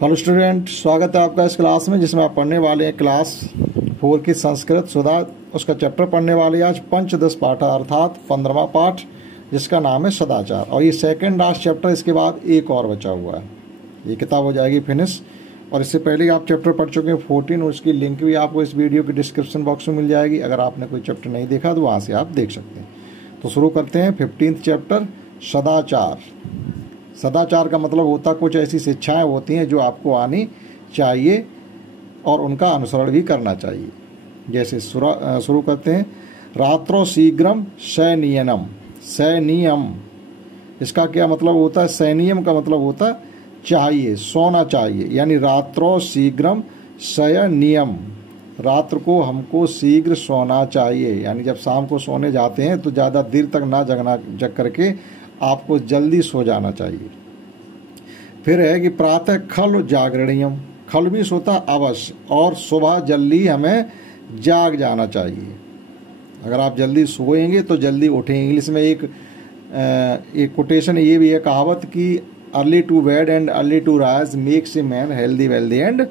Hello student, स्वागत है आपका इस क्लास में जिसमें आप पढ़ने वाले हैं क्लास 4 की संस्कृत सुधा। उसका चैप्टर पढ़ने वाले आज पंचदश पाठ अर्थात 15वां पाठ जिसका नाम है सदाचार। और ये सेकंड लास्ट चैप्टर, इसके बाद एक और बचा हुआ है, ये किताब हो जाएगी फिनिश। और इससे पहले आप चैप्टर पढ़ चुके हैं 14, उसकी लिंक भी आपको इस वीडियो के डिस्क्रिप्शन बॉक्स में मिल जाएगी। अगर आपने कोई चैप्टर नहीं देखा तो वहाँ से आप देख सकते हैं। तो शुरू करते हैं 15th चैप्टर सदाचार। सदाचार का मतलब होता कुछ ऐसी शिक्षाएं होती हैं जो आपको आनी चाहिए और उनका अनुसरण भी करना चाहिए। जैसे शुरू करते हैं, रात्रो शीघ्रम सनियनम। सनियम इसका क्या मतलब होता है? सनियम का मतलब होता है चाहिए, सोना चाहिए, यानी रात्रो शीघ्रम सनियम। रात्र को हमको शीघ्र सोना चाहिए, यानी जब शाम को सोने जाते हैं तो ज़्यादा देर तक ना जग करके आपको जल्दी सो जाना चाहिए। फिर है कि प्रातः खल जागरणीयम। खल भी सोता अवश्य, और सुबह जल्दी हमें जाग जाना चाहिए। अगर आप जल्दी सोएंगे तो जल्दी उठेंगे। इंग्लिश में एक कोटेशन ये भी है, कहावत की early to bed and early to rise makes a man healthy wealthy and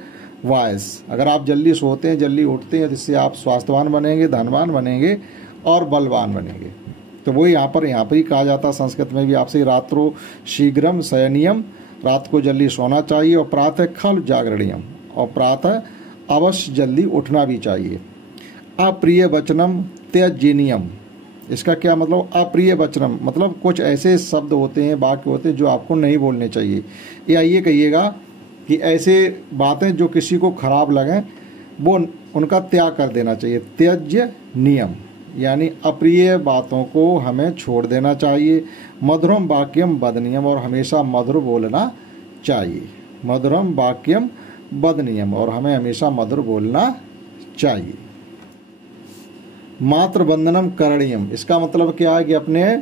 wise. अगर आप जल्दी सोते हैं, जल्दी उठते हैं, जिससे आप स्वास्थ्यवान बनेंगे, धनवान बनेंगे और बलवान बनेंगे। तो वही यहाँ पर ही कहा जाता है संस्कृत में भी आपसे, रात्रो शीघ्रम सनियम, रात को जल्दी सोना चाहिए, और प्रातः खल जागरणीयम, और प्रातः अवश्य जल्दी उठना भी चाहिए। अप्रिय वचनम त्यज्यनीयम। इसका क्या मतलब? अप्रिय वचनम मतलब कुछ ऐसे शब्द होते हैं, वाक्य होते हैं जो आपको नहीं बोलने चाहिए, या ये कहिएगा कि ऐसे बातें जो किसी को खराब लगें वो उनका त्याग कर देना चाहिए। त्यज्य नियम यानी अप्रिय बातों को हमें छोड़ देना चाहिए। मधुरम वाक्यम वदनीयम, और हमेशा मधुर बोलना चाहिए। मधुरम वाक्यम वदनीयम, और हमें हमेशा मधुर बोलना चाहिए। मातृ वंदनम करणीयम। इसका मतलब क्या है कि अपने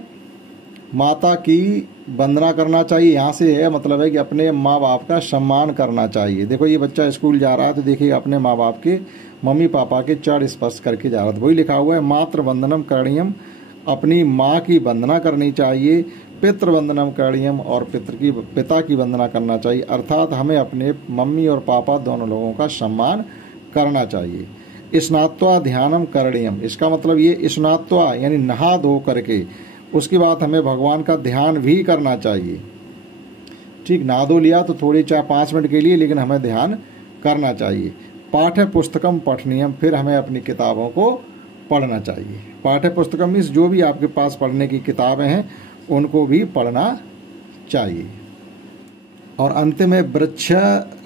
माता की वंदना करना चाहिए। यहाँ से है मतलब है कि अपने माँ बाप का सम्मान करना चाहिए। देखो ये बच्चा स्कूल जा रहा है तो देखिए अपने माँ बाप के, मम्मी पापा के चरण स्पर्श करके जा रहा था। वही लिखा हुआ है, मातृ वंदनम करणीयम, अपनी माँ की वंदना करनी चाहिए। पितृ वंदनम करणीयम, और पिता की वंदना करना चाहिए। अर्थात हमें अपने मम्मी और पापा दोनों लोगों का सम्मान करना चाहिए। स्नात्वा ध्यानम करणीयम। इसका मतलब ये स्नात्वा यानी नहा धो करके उसके बाद हमें भगवान का ध्यान भी करना चाहिए। ठीक, नहा धो लिया तो थोड़ी 4-5 मिनट के लिए, लेकिन हमें ध्यान करना चाहिए। पाठ्य पुस्तकम पठनीयम, फिर हमें अपनी किताबों को पढ़ना चाहिए। पाठ्य पुस्तकम मीन्स जो भी आपके पास पढ़ने की किताबें हैं उनको भी पढ़ना चाहिए। और अंत में वृक्ष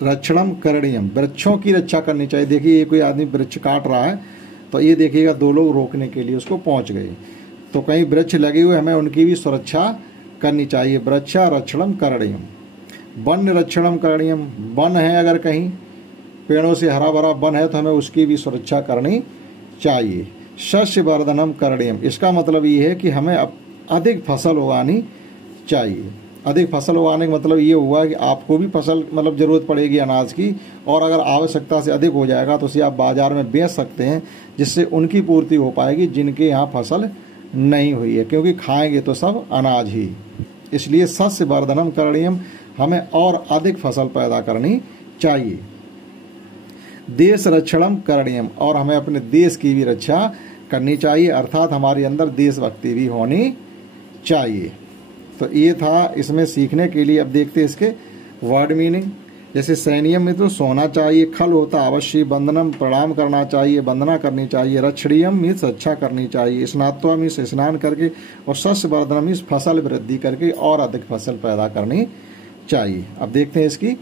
रक्षणम करणीयम, वृक्षों की रक्षा करनी चाहिए। देखिए ये कोई आदमी वृक्ष काट रहा है तो ये देखिएगा 2 लोग रोकने के लिए उसको पहुंच गए, तो कहीं वृक्ष लगे हुए, हमें उनकी भी सुरक्षा करनी चाहिए। वृक्ष रक्षणम करणीयम। वन रक्षणम करणीयम, वन है अगर कहीं पेड़ों से हरा भरा वन है तो हमें उसकी भी सुरक्षा करनी चाहिए। शस्य वर्धनम करणीयम। इसका मतलब ये है कि हमें अधिक फसल उगानी चाहिए। अधिक फसल उगाने का मतलब ये हुआ कि आपको भी फसल मतलब ज़रूरत पड़ेगी अनाज की, और अगर आवश्यकता से अधिक हो जाएगा तो उसे आप बाज़ार में बेच सकते हैं, जिससे उनकी पूर्ति हो पाएगी जिनके यहाँ फसल नहीं हुई है, क्योंकि खाएंगे तो सब अनाज ही। इसलिए शस्य वर्धनम करणीयम, हमें और अधिक फसल पैदा करनी चाहिए। देश रक्षणम करणीयम, और हमें अपने देश की भी रक्षा करनी चाहिए, अर्थात हमारे अंदर देशभक्ति भी होनी चाहिए। तो ये था इसमें सीखने के लिए। अब देखते हैं इसके वर्ड मीनिंग। जैसे सैनियम में तो सोना चाहिए, खल होता अवश्य, वंदनम प्रणाम करना चाहिए, वंदना करनी चाहिए, रक्षणीयम मीन्स रक्षा करनी चाहिए, स्नात्वा मीन्स स्नान करके, और शस्य वर्धनम मीन्स फसल वृद्धि करके और अधिक फसल पैदा करनी चाहिए। अब देखते हैं इसकी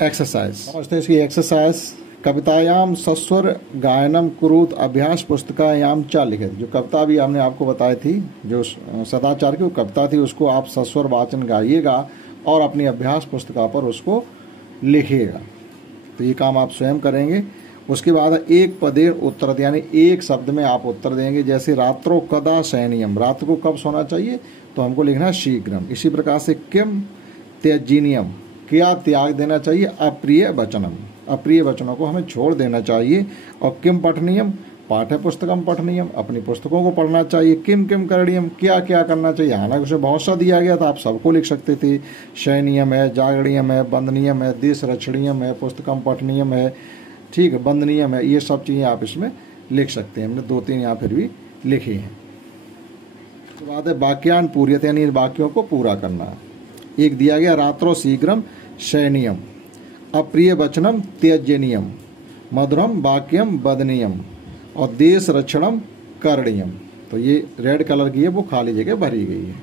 एक्सरसाइज। समझते हैं इसकी एक्सरसाइज। कवितायाम सस्वर गायनम कुरुत अभ्यास पुस्तिकायाम च लिखे। जो कविता भी हमने आपको बताई थी, जो सदाचार की कविता थी, उसको आप सस्वर वाचन गाइएगा और अपनी अभ्यास पुस्तिका पर उसको लिखिएगा। तो ये काम आप स्वयं करेंगे। उसके बाद एक पदे उत्तर, यानी एक शब्द में आप उत्तर देंगे। जैसे रात्रो कदा सैनियम, रात को कब सोना चाहिए, तो हमको लिखना शीघ्रम। इसी प्रकार से किम त्यज्यनीयम, क्या त्याग देना चाहिए? अप्रिय वचनम, अप्रिय वचनों को हमें छोड़ देना चाहिए। और किम पठनीयम, पाठ्य पुस्तकम पठनीयम, अपनी पुस्तकों को पढ़ना चाहिए। किम किम करणीयम, क्या क्या करना चाहिए। हालांकि उसमें बहुत सा दिया गया था, आप सबको लिख सकते थे। शयनीयम है, जागरणीयम है, बंदनीयम है, देश रक्षणीयम है, पुस्तकम पठनीयम है, ठीक है, बंदनीयम है, ये सब चीज़ें आप इसमें लिख सकते हैं। हमने 2-3 यहाँ फिर भी लिखी हैं। उसके बाद है वाक्यान पूर्यते, यानी वाक्यों को पूरा करना। एक दिया गया रात्रो शीघ्रम शयनीयम, अप्रिय वचनम त्यज्यनीयम, मधुरम वाक्यम वदनीयम और देश रक्षणम करणीयम। तो ये रेड कलर की है, वो खाली जगह भरी गई है।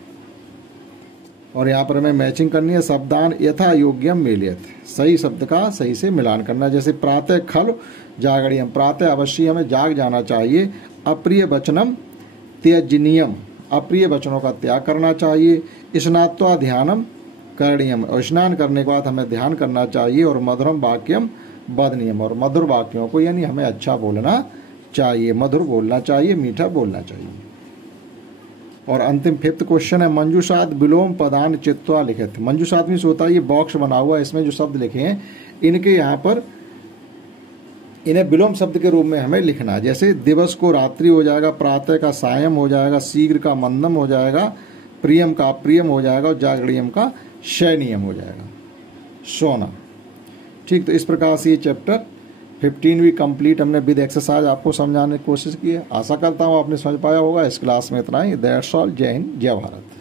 और यहाँ पर हमें मैचिंग करनी है। शब्दान यथा योग्यम मेलियत, सही शब्द का सही से मिलान करना। जैसे प्रातः खल जागरणीयम, प्रातः अवश्य हमें जाग जाना चाहिए। अप्रिय वचनम त्यजनीयम, अप्रिय वचनों का त्याग करना चाहिए। स्नात्वा ध्यानम करणीयम, और स्नान करने के बाद हमें ध्यान करना चाहिए। और मधुरम वाक्यम वदनीयम, और मधुर वाक्यों को यानी हमें अच्छा बोलना चाहिए, मधुर बोलना चाहिए, मीठा बोलना चाहिए। और अंतिम 5th क्वेश्चन है मंजूषाद विलोम पदान चित्वा लिखित। मंजूषाद मीन्स होता है ये बॉक्स बना हुआ है, इसमें जो शब्द लिखे हैं इनके यहाँ पर इन्हें विलोम शब्द के रूप में हमें लिखना है। जैसे दिवस को रात्रि हो जाएगा, प्रातः का सायं हो जाएगा, शीघ्र का मंदम हो जाएगा, प्रियम का अप्रियम हो जाएगा और जागरणीयम का शयनीयम हो जाएगा, सोना। ठीक, तो इस प्रकार से ये चैप्टर 15 भी कंप्लीट हमने विद एक्सरसाइज आपको समझाने की कोशिश की है। आशा करता हूँ आपने समझ पाया होगा। इस क्लास में इतना ही। That's all. जय हिंद, जय भारत।